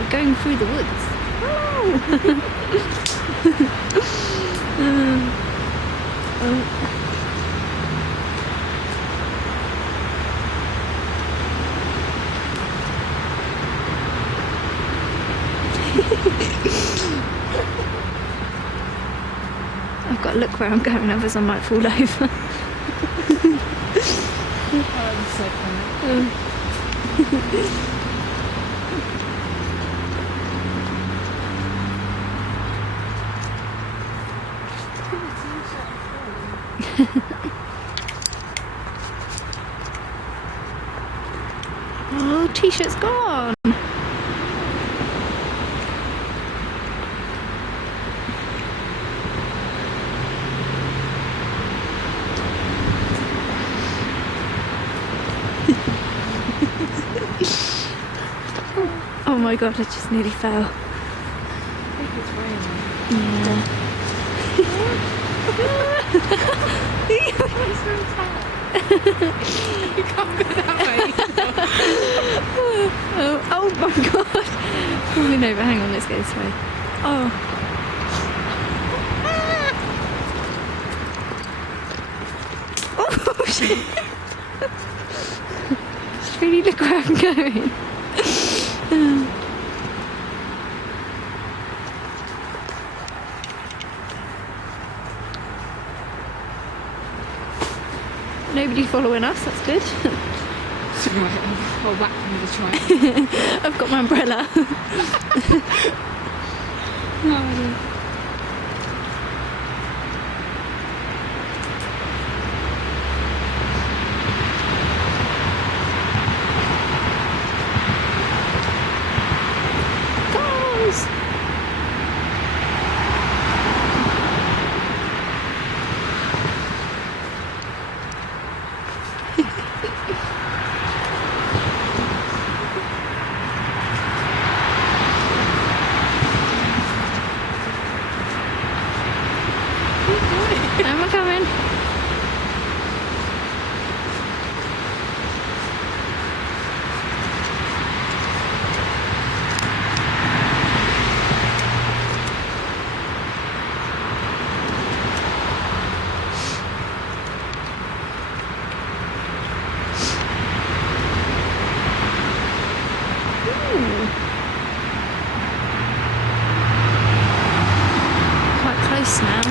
We're going through the woods. I've got to look where I'm going, otherwise I might fall over. I'm so funny. Oh, t-shirt's gone. Oh my god, I just nearly fell. I think it's raining. Yeah. It's so tight. You can't go that way. Oh my god. Falling over. Hang on, let's go this way. Oh. Oh shit. Just really look where I'm going. Nobody following us, that's good. I'll whack them with a try. I've got my umbrella. Goals! I'm coming. Quite close now.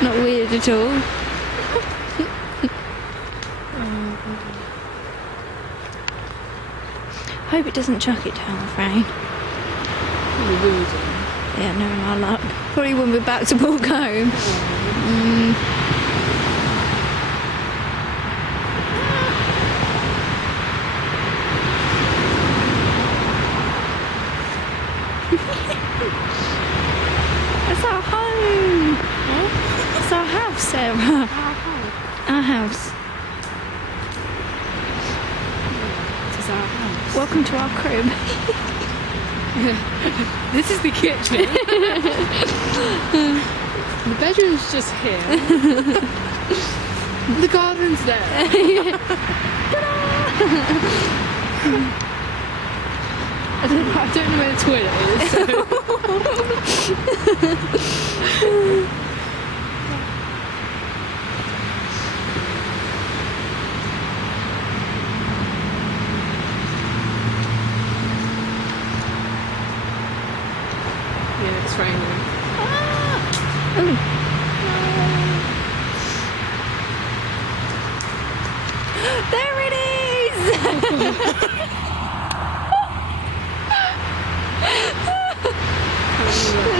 Not weird at all. Hope it doesn't chuck it down with rain. Yeah, no, in our luck. Probably when we're back to walk home. That's our home. It's our house, Sarah. Our house. This is our house. Welcome to our crib. This is the kitchen. The bedroom's just here. The garden's there. I don't know where the toilet is. So. Yeah, it's raining. There it is!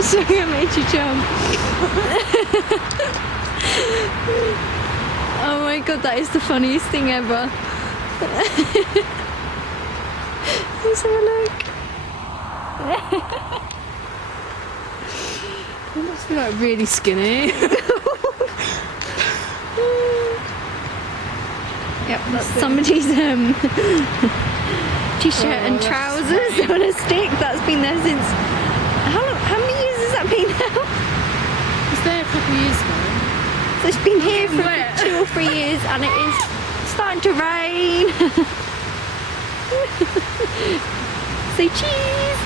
Sorry I made you jump. Oh my god, that is the funniest thing ever. Let's have a look. It must be like really skinny. Yep, that's somebody's t-shirt and trousers on a stick. That's been there since... How many years has that been now? It's there a couple of years ago. So it's been here for Where? 2 or 3 years, and it is starting to rain. Say cheese.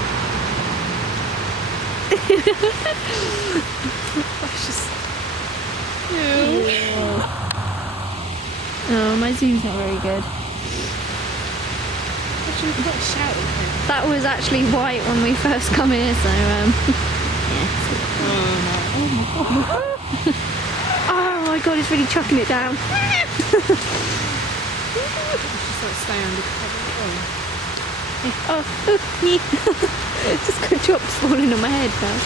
That's just... Oh, my zoom's not very good. Actually, we got shouted. That was actually white when we first come here, so yeah. Oh my god, it's really chucking it down. Just like stay under cover. Oh, me. Just got drops falling on my head now.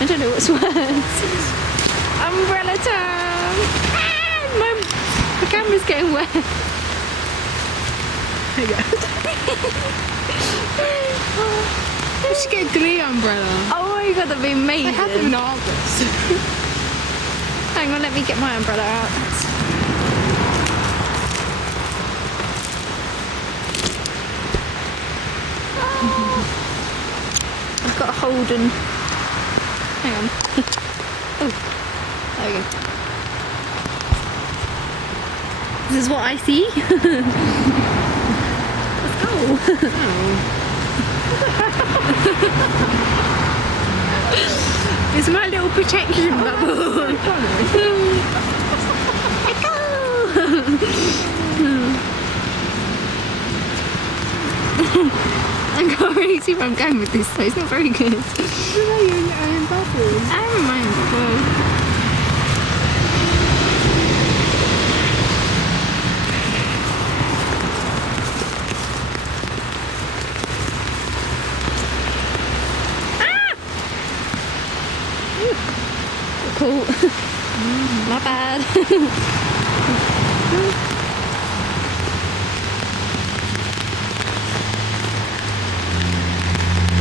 I don't know what's worse. Umbrella time! Ah, my camera's getting wet. There you go. We should get a Glee umbrella. Oh my god, that'd be amazing. They have them in Argos. Hang on, let me get my umbrella out. I've got a hold and... Hang on. Oh, there we go. This is what I see. Let's go. It's my little protection bubble. I can't really see where I'm going with this, so it's not very good. You're in your own bubble. I'm in my own bubble.